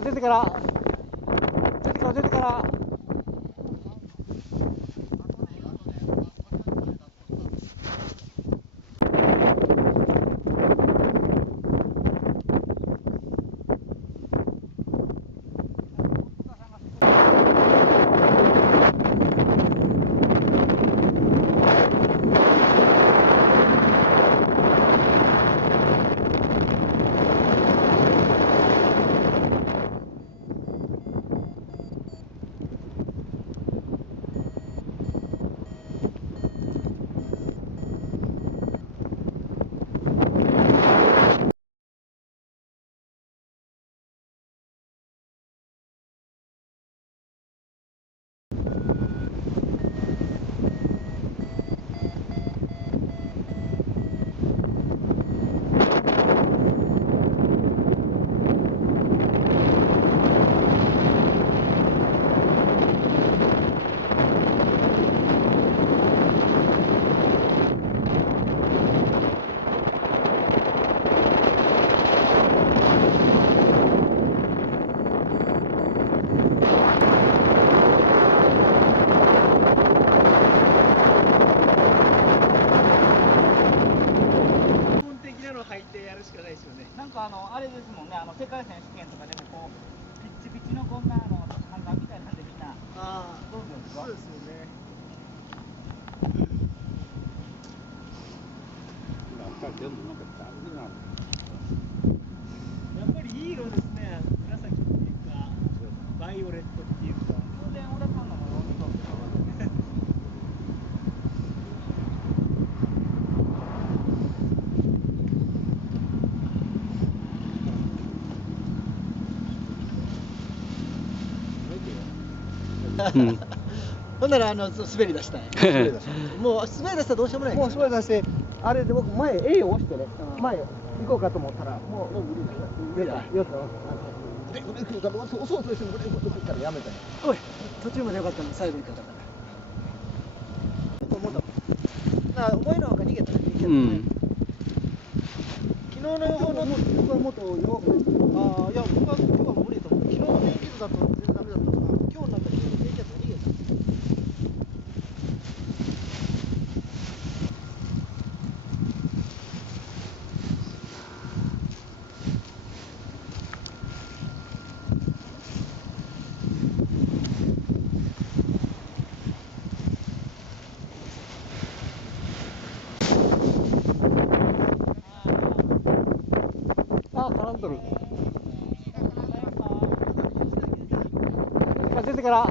出てから出てから。なんかあれですもんね、世界選手権とかでもこうピッチピチのこんな看板みたいなんでみんなどうですか？そうですよね。やっぱりいい色ですね。紫っていうかバイオレットっていうか。当然小田さんのものとほんなら滑り出したんや。もう滑り出したらどうしようもない。もう滑り出して、あれで僕前 A を押してね、前行こうかと思ったら、もう出た。よっと。ブレーキから押そうとしてもブレーキからやめたよ。おい、途中までよかったのに最後にかかったから。思いのほか逃げたね。昨日の僕はもっと弱くない。いや、僕は今日は無理だと思う。昨日の天気図だと全然ダメだったから、今日になったら低気圧が逃げた。絡んどる。出てから